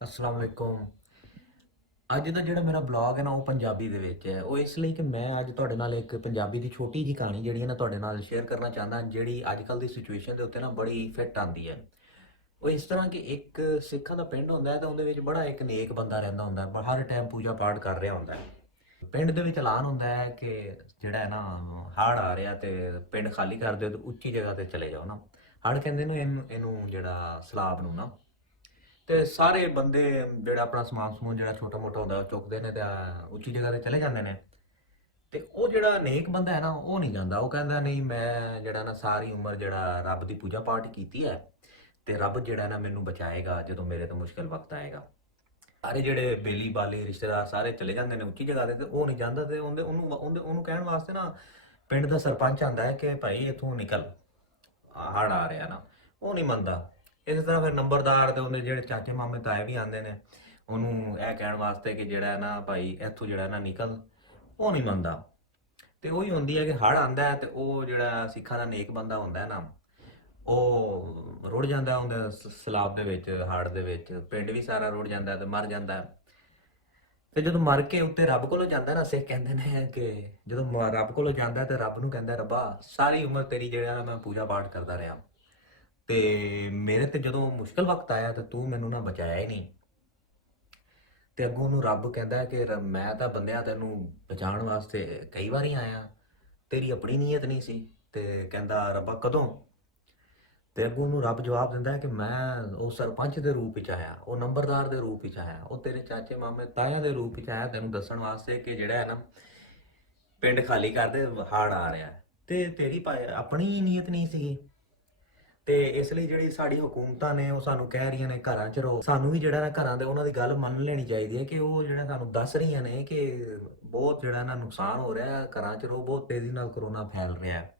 ਅਸਲਾਮ ਵਾਲੇਕੁਮ। ਅੱਜ ਦਾ ਜਿਹੜਾ ਮੇਰਾ ਬਲੌਗ ਹੈ ਨਾ ਉਹ ਪੰਜਾਬੀ ਦੇ ਵਿੱਚ ਹੈ। ਉਹ ਇਸ ਲਈ ਕਿ ਮੈਂ ਅੱਜ ਤੁਹਾਡੇ ਨਾਲ ਇੱਕ ਪੰਜਾਬੀ ਦੀ ਛੋਟੀ ਜਿਹੀ ਕਹਾਣੀ ਜਿਹੜੀ ਹੈ ਨਾ ਤੁਹਾਡੇ ਨਾਲ ਸ਼ੇਅਰ ਕਰਨਾ ਚਾਹੁੰਦਾ, ਜਿਹੜੀ ਅੱਜ ਕੱਲ੍ਹ ਦੀ ਸਿਚੁਏਸ਼ਨ ਦੇ ਉੱਤੇ ਨਾ ਬੜੀ ਫਿੱਟ ਆਉਂਦੀ ਹੈ। ਉਹ ਇਸ ਤਰ੍ਹਾਂ ਕਿ ਇੱਕ ਸਿੱਖਾਂ ਦਾ ਪਿੰਡ ਹੁੰਦਾ ਹੈ ਤੇ ਉਹਦੇ ਵਿੱਚ ਬੜਾ ਇੱਕ ਨੇਕ ਬੰਦਾ ਰਹਿੰਦਾ ਹੁੰਦਾ ਹੈ, ਹਰ ਟਾਈਮ ਪੂਜਾ ਪਾਠ ਕਰ ਰਿਹਾ ਹੁੰਦਾ ਹੈ। ਪਿੰਡ ਦੇ ਵਿੱਚ ਐਲਾਨ ਹੁੰਦਾ ਹੈ ਕਿ ਜਿਹੜਾ ਹੈ ਨਾ ਹੜ੍ਹ ਆ ਰਿਹਾ ਤੇ ਪਿੰਡ ਖਾਲੀ ਕਰ ਦਿਓ ਤੇ ਉੱਚੀ ਜਗ੍ਹਾ ਤੇ ਚਲੇ ਜਾਓ ਨਾ। ਹੜ੍ਹ ਕਹਿੰਦੇ ਨੇ ਇਹਨੂੰ ਜਿਹੜਾ ਸਲਾਬ ਨੂੰ ਨਾ। ਤੇ ਸਾਰੇ ਬੰਦੇ ਜਿਹੜਾ ਆਪਣਾ ਸਮਾਨ ਸਮੂਨ ਜਿਹੜਾ ਛੋਟਾ ਮੋਟਾ ਹੁੰਦਾ ਉਹ ਚੁੱਕਦੇ ਨੇ ਤੇ ਉੱਚੀ ਜਗ੍ਹਾ ਤੇ ਚਲੇ ਜਾਂਦੇ ਨੇ। ਤੇ ਉਹ ਜਿਹੜਾ ਨੇਕ ਬੰਦਾ ਹੈ ਨਾ ਉਹ ਨਹੀਂ ਜਾਂਦਾ। ਉਹ ਕਹਿੰਦਾ ਨਹੀਂ, ਮੈਂ ਜਿਹੜਾ ਨਾ ਸਾਰੀ ਉਮਰ ਜਿਹੜਾ ਰੱਬ ਦੀ ਪੂਜਾ ਪਾਠ ਕੀਤੀ ਹੈ ਤੇ ਰੱਬ ਜਿਹੜਾ ਨਾ ਮੈਨੂੰ ਬਚਾਏਗਾ ਜਦੋਂ ਮੇਰੇ ਤੋਂ ਮੁਸ਼ਕਿਲ ਵਕਤ ਆਏਗਾ। ਸਾਰੇ ਜਿਹੜੇ ਬੇਲੀ ਬਾਲੀ ਰਿਸ਼ਤੇਦਾਰ ਸਾਰੇ ਚਲੇ ਜਾਂਦੇ ਨੇ ਉੱਚੀ ਜਗ੍ਹਾ ਤੇ ਉਹ ਨਹੀਂ ਜਾਂਦਾ। ਤੇ ਉਹਨੂੰ ਕਹਿਣ ਵਾਸਤੇ ਨਾ ਪਿੰਡ ਦਾ ਸਰਪੰਚ ਆਂਦਾ ਹੈ ਕਿ ਭਾਈ ਇੱਥੋਂ ਨਿਕਲ, ਹੜ ਆ ਰਿਹਾ ਨਾ। ਉਹ ਨਹੀਂ ਮੰਨਦਾ। ਇਸੇ ਤਰ੍ਹਾਂ ਫਿਰ ਨੰਬਰਦਾਰ ਤੇ ਉਹਦੇ ਜਿਹੜੇ ਚਾਚੇ ਮਾਮੇ ਤਾਏ ਵੀ ਆਉਂਦੇ ਨੇ ਉਹਨੂੰ ਇਹ ਕਹਿਣ ਵਾਸਤੇ ਕਿ ਜਿਹੜਾ ਹੈ ਨਾ ਭਾਈ ਇੱਥੋਂ ਜਿਹੜਾ ਹੈ ਨਾ ਨਿਕਲ। ਉਹ ਨਹੀਂ ਮੰਨਦਾ। ਤੇ ਉਹੀ ਹੁੰਦੀ ਹੈ ਕਿ ਹੜ ਆਂਦਾ ਹੈ ਤੇ ਉਹ ਜਿਹੜਾ ਸਿੱਖਾਂ ਦਾ ਨੇਕ ਬੰਦਾ ਹੁੰਦਾ ਹੈ ਨਾ ਉਹ ਰੁੜ ਜਾਂਦਾ ਉਹਦੇ ਸਲਾਬ ਦੇ ਵਿੱਚ, ਹੜ ਦੇ ਵਿੱਚ ਪਿੰਡ ਵੀ ਸਾਰਾ ਰੁੜ ਜਾਂਦਾ ਤੇ ਮਰ ਜਾਂਦਾ। ਤੇ ਜਦੋਂ ਮਰ ਕੇ ਉੱਤੇ ਰੱਬ ਕੋਲੋਂ ਜਾਂਦਾ ਨਾ, ਸਿੱਖ ਕਹਿੰਦੇ ਨੇ ਕਿ ਜਦੋਂ ਰੱਬ ਕੋਲੋਂ ਜਾਂਦਾ ਤੇ ਰੱਬ ਨੂੰ ਕਹਿੰਦਾ, ਰੱਬਾ ਸਾਰੀ ਉਮਰ ਤੇਰੀ ਜਿਹੜਾ ਨਾ ਮੈਂ ਪੂਜਾ ਪਾਠ ਕਰਦਾ ਰਿਹਾ ਤੇ ਮੇਰੇ ਤੇ ਜਦੋਂ ਮੁਸ਼ਕਲ ਵਕਤ ਆਇਆ ਤੇ ਤੂੰ ਮੈਨੂੰ ਨਾ ਬਚਾਇਆ ਹੀ ਨਹੀਂ। ਤੇ ਅੱਗੋਂ ਉਹਨੂੰ ਰੱਬ ਕਹਿੰਦਾ ਕਿ ਮੈਂ ਤਾਂ ਬੰਦਿਆ ਤੈਨੂੰ ਬਚਾਉਣ ਵਾਸਤੇ ਕਈ ਵਾਰੀ ਆਇਆ, ਤੇਰੀ ਆਪਣੀ ਨੀਅਤ ਨਹੀਂ ਸੀ। ਤੇ ਕਹਿੰਦਾ, ਰੱਬਾ ਕਦੋਂ? ਤੇ ਅੱਗੋਂ ਉਹਨੂੰ ਰੱਬ ਜਵਾਬ ਦਿੰਦਾ ਹੈ ਕਿ ਮੈਂ ਉਹ ਸਰਪੰਚ ਦੇ ਰੂਪ ਵਿੱਚ ਆਇਆ, ਉਹ ਨੰਬਰਦਾਰ ਦੇ ਰੂਪ ਵਿੱਚ ਆਇਆ, ਉਹ ਤੇਰੇ ਚਾਚੇ ਮਾਮੇ ਤਾਇਆਂ ਦੇ ਰੂਪ ਵਿੱਚ ਆਇਆ ਤੈਨੂੰ ਦੱਸਣ ਵਾਸਤੇ ਕਿ ਜਿਹੜਾ ਹੈ ਨਾ ਪਿੰਡ ਖਾਲੀ ਕਰਦੇ, ਹੜ ਆ ਰਿਹਾ ਤੇ ਤੇਰੀ ਆਪਣੀ ਨੀਅਤ ਨਹੀਂ ਸੀ। ਤੇ ਇਸ ਲਈ ਜਿਹੜੀ ਸਾਡੀ ਹਕੂਮਤਾਂ ਨੇ ਉਹ ਸਾਨੂੰ ਕਹਿ ਰਹੀਆਂ ਨੇ ਘਰਾਂ 'ਚ ਰਹੋ। ਸਾਨੂੰ ਵੀ ਜਿਹੜਾ ਨਾ ਘਰਾਂ ਦੇ ਉਹਨਾਂ ਦੀ ਗੱਲ ਮੰਨ ਲੈਣੀ ਚਾਹੀਦੀ ਹੈ ਕਿ ਉਹ ਜਿਹੜਾ ਸਾਨੂੰ ਦੱਸ ਰਹੀਆਂ ਨੇ ਕਿ ਬਹੁਤ ਜਿਹੜਾ ਨਾ ਨੁਕਸਾਨ ਹੋ ਰਿਹਾ, ਘਰਾਂ 'ਚ ਰਹੋ, ਬਹੁਤ ਤੇਜ਼ੀ ਨਾਲ ਕਰੋਨਾ ਫੈਲ ਰਿਹਾ ਹੈ।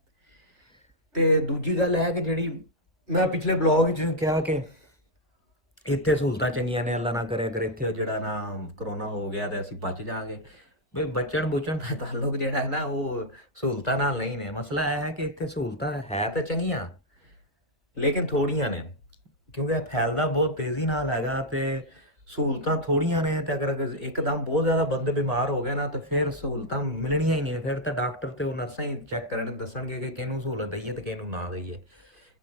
ਤੇ ਦੂਜੀ ਗੱਲ ਹੈ ਕਿ ਜਿਹੜੀ ਮੈਂ ਪਿਛਲੇ ਬਲੌਗ 'ਚ ਕਿਹਾ ਕਿ ਇੱਥੇ ਸਹੂਲਤਾਂ ਚੰਗੀਆਂ ਨੇ, ਅੱਲਾ ਨਾ ਕਰੇ ਅਗਰ ਇੱਥੇ ਜਿਹੜਾ ਨਾ ਕਰੋਨਾ ਹੋ ਗਿਆ ਤੇ ਅਸੀਂ ਬਚ ਜਾਾਂਗੇ। ਵੀ ਬਚਣ ਬੁਚਣ ਦਾ ਤਾਲੁਕ ਜਿਹੜਾ ਹੈ ਨਾ ਉਹ ਸਹੂਲਤਾਂ ਨਾਲ ਨਹੀਂ ਨੇ। ਮਸਲਾ ਇਹ ਹੈ ਕਿ ਇੱਥੇ ਸਹੂਲਤਾਂ ਹੈ ਤਾਂ ਚੰਗੀਆਂ ਲੇਕਿਨ ਥੋੜੀਆਂ ਨੇ, ਕਿਉਂਕਿ ਇਹ ਫੈਲਦਾ ਬਹੁਤ ਤੇਜ਼ੀ ਨਾਲ ਹੈਗਾ ਤੇ ਸਹੂਲਤਾਂ ਥੋੜੀਆਂ ਨੇ। ਤੇ ਅਗਰ ਇੱਕਦਮ ਬਹੁਤ ਜ਼ਿਆਦਾ ਬੰਦੇ ਬਿਮਾਰ ਹੋ ਗਏ ਨਾ ਤਾਂ ਫਿਰ ਸਹੂਲਤਾਂ ਮਿਲਣੀਆਂ ਹੀ ਨਹੀਂ। ਫਿਰ ਤਾਂ ਡਾਕਟਰ ਤੇ ਉਹ ਨਰਸਾਂ ਹੀ ਚੈੱਕ ਕਰਨ ਦੱਸਣਗੇ ਕਿ ਕਿਹਨੂੰ ਸਹੂਲਤ ਦਈਏ ਤੇ ਕਿਹਨੂੰ ਨਾ ਦਈਏ,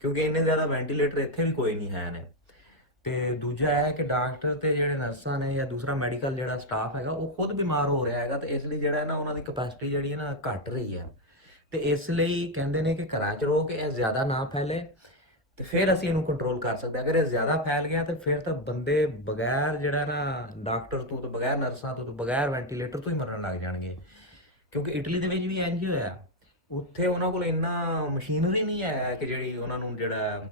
ਕਿਉਂਕਿ ਇੰਨੇ ਜ਼ਿਆਦਾ ਵੈਂਟੀਲੇਟਰ ਇੱਥੇ ਵੀ ਕੋਈ ਨਹੀਂ ਹੈ ਨੇ। ਤੇ ਦੂਜਾ ਇਹ ਹੈ ਕਿ ਡਾਕਟਰ ਤੇ ਜਿਹੜੇ ਨਰਸਾਂ ਨੇ ਜਾਂ ਦੂਸਰਾ ਮੈਡੀਕਲ ਜਿਹੜਾ ਸਟਾਫ ਹੈਗਾ ਉਹ ਖੁਦ ਬਿਮਾਰ ਹੋ ਰਿਹਾ ਹੈਗਾ। ਤੇ ਇਸ ਲਈ ਜਿਹੜਾ ਹੈ ਨਾ ਉਹਨਾਂ ਦੀ ਕਪੈਸਿਟੀ ਜਿਹੜੀ ਹੈ ਨਾ ਘਟ ਰਹੀ ਹੈ। ਤੇ ਇਸ ਲਈ ਕਹਿੰਦੇ ਨੇ ਕਿ ਘਰਾਂ 'ਚ ਰਹੋ ਕਿ ਇਹ ਜ਼ਿਆਦਾ ਨਾ ਫੈਲੇ ਤੇ ਫਿਰ ਅਸੀਂ ਇਹਨੂੰ ਕੰਟਰੋਲ ਕਰ ਸਕਦੇ ਹਾਂ। ਅਗਰ ਇਹ ਜ਼ਿਆਦਾ ਫੈਲ ਗਿਆ ਤੇ ਫਿਰ ਤਾਂ ਬੰਦੇ ਬਗੈਰ ਜਿਹੜਾ ਨਾ ਡਾਕਟਰ ਤੋਂ ਤੇ ਬਗੈਰ ਨਰਸਾਂ ਤੋਂ ਤੇ ਬਗੈਰ ਵੈਂਟੀਲੇਟਰ ਤੋਂ ਹੀ ਮਰਨ ਲੱਗ ਜਾਣਗੇ। ਕਿਉਂਕਿ ਇਟਲੀ ਦੇ ਵਿੱਚ ਵੀ ਇੰਜ ਹੀ ਹੋਇਆ। ਉੱਥੇ ਉਹਨਾਂ ਕੋਲ ਇੰਨਾ ਮਸ਼ੀਨਰੀ ਨਹੀਂ ਹੈ ਕਿ ਜਿਹੜੀ ਉਹਨਾਂ ਨੂੰ ਜਿਹੜਾ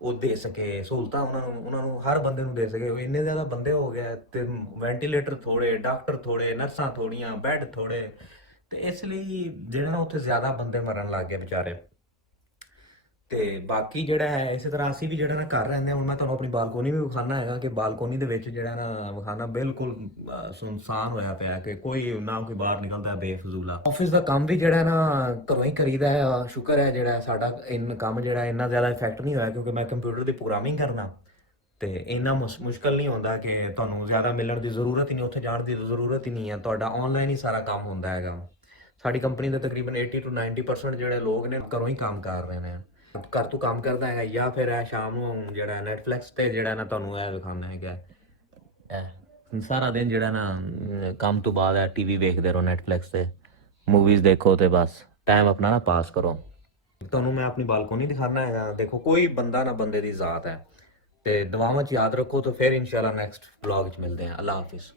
ਉਹ ਦੇ ਸਕੇ ਸਹੂਲਤਾਂ, ਉਹਨਾਂ ਨੂੰ ਹਰ ਬੰਦੇ ਨੂੰ ਦੇ ਸਕੇ। ਉਹ ਇੰਨੇ ਜ਼ਿਆਦਾ ਬੰਦੇ ਹੋ ਗਏ ਤੇ ਵੈਂਟੀਲੇਟਰ ਥੋੜੇ, ਡਾਕਟਰ ਥੋੜੇ, ਨਰਸਾਂ ਥੋੜੀਆਂ, ਬੈੱਡ ਥੋੜੇ। ਤੇ ਇਸ ਲਈ ਜਿਹੜਾ ਨਾ ਉੱਥੇ ਜ਼ਿਆਦਾ ਬੰਦੇ ਮਰਨ ਲੱਗ ਗਏ ਵਿਚਾਰੇ। ਤੇ ਬਾਕੀ ਜਿਹੜਾ ਹੈ ਇਸੇ ਤਰ੍ਹਾਂ ਅਸੀਂ ਵੀ ਜਿਹੜਾ ਨਾ ਘਰ ਰਹਿੰਦੇ ਹਾਂ। ਹੁਣ ਮੈਂ ਤੁਹਾਨੂੰ ਆਪਣੀ ਬਾਲਕੋਨੀ ਵੀ ਵਿਖਾਉਣਾ ਹੈਗਾ ਕਿ ਬਾਲਕੋਨੀ ਦੇ ਵਿੱਚ ਜਿਹੜਾ ਨਾ ਵਿਖਾਉਣਾ ਬਿਲਕੁਲ ਸੁਨਸਾਨ ਹੋਇਆ ਪਿਆ ਕਿ ਕੋਈ ਨਾ ਕੋਈ ਬਾਹਰ ਨਿਕਲਦਾ ਬੇਫਜ਼ੂਲਾ। ਆਫਿਸ ਦਾ ਕੰਮ ਵੀ ਜਿਹੜਾ ਨਾ ਘਰੋਂ ਹੀ ਕਰੀਦਾ ਹੈ। ਸ਼ੁਕਰ ਹੈ ਜਿਹੜਾ ਸਾਡਾ ਕੰਮ ਜਿਹੜਾ ਇੰਨਾ ਜ਼ਿਆਦਾ ਇਫੈਕਟ ਨਹੀਂ ਹੋਇਆ ਕਿਉਂਕਿ ਮੈਂ ਕੰਪਿਊਟਰ ਦੀ ਪ੍ਰੋਗਰਾਮਿੰਗ ਕਰਨਾ ਤੇ ਇੰਨਾ ਮੁਸ਼ਕਲ ਨਹੀਂ ਹੁੰਦਾ ਕਿ ਤੁਹਾਨੂੰ ਜ਼ਿਆਦਾ ਮਿਲਣ ਦੀ ਜ਼ਰੂਰਤ ਹੀ ਨਹੀਂ, ਉੱਥੇ ਜਾਣ ਦੀ ਜ਼ਰੂਰਤ ਹੀ ਨਹੀਂ ਹੈ। ਤੁਹਾਡਾ ਆਨਲਾਈਨ ਹੀ ਸਾਰਾ ਕੰਮ ਹੁੰਦਾ ਹੈਗਾ। ਸਾਡੀ ਕੰਪਨੀ ਦੇ ਤਕਰੀਬਨ 80 ਤੋਂ 90% ਜਿਹੜੇ ਲੋਕ ਨੇ ਘਰੋਂ ਹੀ ਕੰਮ ਕਰ ਰਹੇ ਨੇ। ਘਰ ਤੋਂ ਕੰਮ ਕਰਦਾ ਹੈਗਾ ਜਾਂ ਫਿਰ ਇਹ ਸ਼ਾਮ ਨੂੰ ਜਿਹੜਾ ਨੈਟਫਲਿਕਸ ਤੇ ਜਿਹੜਾ ਨਾ ਤੁਹਾਨੂੰ ਇਹ ਵਿਖਾਉਣਾ ਹੈਗਾ। ਇਹ ਸਾਰਾ ਦਿਨ ਜਿਹੜਾ ਨਾ ਕੰਮ ਤੋਂ ਬਾਅਦ ਹੈ ਟੀਵੀ ਵੇਖਦੇ ਰਹੋ, ਨੈਟਫਲਿਕਸ ਤੇ ਮੂਵੀਜ਼ ਦੇਖੋ ਤੇ ਬਸ ਟਾਈਮ ਆਪਣਾ ਨਾ ਪਾਸ ਕਰੋ। ਤੁਹਾਨੂੰ ਮੈਂ ਆਪਣੀ ਬਾਲਕੋਨੀ ਦਿਖਾਣਾ ਹੈਗਾ। ਦੇਖੋ ਕੋਈ ਬੰਦਾ ਨਾ ਬੰਦੇ ਦੀ ਜ਼ਾਤ ਹੈ। ਤੇ ਦੁਆਵਾਂ 'ਚ ਯਾਦ ਰੱਖੋ ਤੇ ਫਿਰ ਇਨਸ਼ਾਅੱਲਾ ਨੈਕਸਟ ਵਲੌਗ 'ਚ ਮਿਲਦੇ ਹਾਂ। ਅੱਲਾ ਹਾਫਿਜ਼।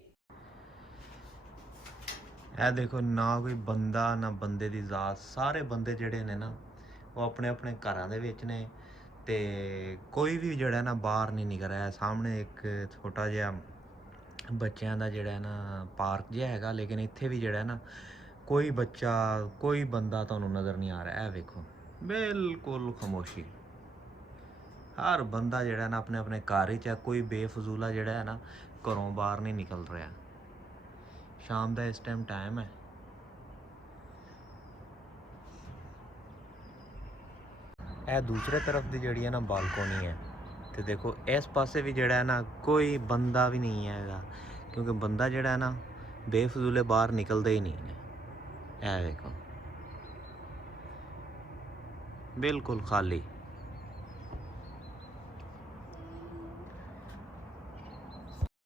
ਇਹ ਦੇਖੋ ਨਾ ਕੋਈ ਬੰਦਾ ਨਾ ਬੰਦੇ ਦੀ ਜ਼ਾਤ, ਸਾਰੇ ਬੰਦੇ ਜਿਹੜੇ ਨੇ ਨਾ ਉਹ ਆਪਣੇ ਆਪਣੇ ਘਰਾਂ ਦੇ ਵਿੱਚ ਨੇ ਤੇ ਕੋਈ ਵੀ ਜਿਹੜਾ ਨਾ ਬਾਹਰ ਨਹੀਂ ਨਿਕਲ ਰਿਹਾ। ਸਾਹਮਣੇ ਇੱਕ ਛੋਟਾ ਜਿਹਾ ਬੱਚਿਆਂ ਦਾ ਜਿਹੜਾ ਨਾ ਪਾਰਕ ਜਿਹਾ ਹੈਗਾ, ਲੇਕਿਨ ਇੱਥੇ ਵੀ ਜਿਹੜਾ ਨਾ ਕੋਈ ਬੱਚਾ ਕੋਈ ਬੰਦਾ ਤੁਹਾਨੂੰ ਨਜ਼ਰ ਨਹੀਂ ਆ ਰਿਹਾ। ਇਹ ਵੇਖੋ ਬਿਲਕੁਲ ਖਾਮੋਸ਼ੀ। ਹਰ ਬੰਦਾ ਜਿਹੜਾ ਨਾ ਆਪਣੇ ਆਪਣੇ ਘਰ ਵਿੱਚ ਹੈ। ਕੋਈ ਬੇਫਜ਼ੂਲਾ ਜਿਹੜਾ ਹੈ ਨਾ ਘਰੋਂ ਬਾਹਰ ਨਹੀਂ ਨਿਕਲ ਰਿਹਾ। ਸ਼ਾਮ ਦਾ ਇਸ ਟਾਈਮ ਹੈ। ਇਹ ਦੂਸਰੇ ਤਰਫ ਦੀ ਜਿਹੜੀ ਹੈ ਨਾ ਬਾਲਕੋਨੀ ਹੈ ਤੇ ਦੇਖੋ ਇਸ ਪਾਸੇ ਵੀ ਜਿਹੜਾ ਹੈ ਨਾ ਕੋਈ ਬੰਦਾ ਵੀ ਨਹੀਂ ਹੈਗਾ, ਕਿਉਂਕਿ ਬੰਦਾ ਜਿਹੜਾ ਹੈ ਨਾ ਬੇਫਜ਼ੂਲੇ ਬਾਹਰ ਨਿਕਲਦੇ ਹੀ ਨਹੀਂ ਨੇ। ਇਹ ਵੇਖੋ ਬਿਲਕੁਲ ਖਾਲੀ।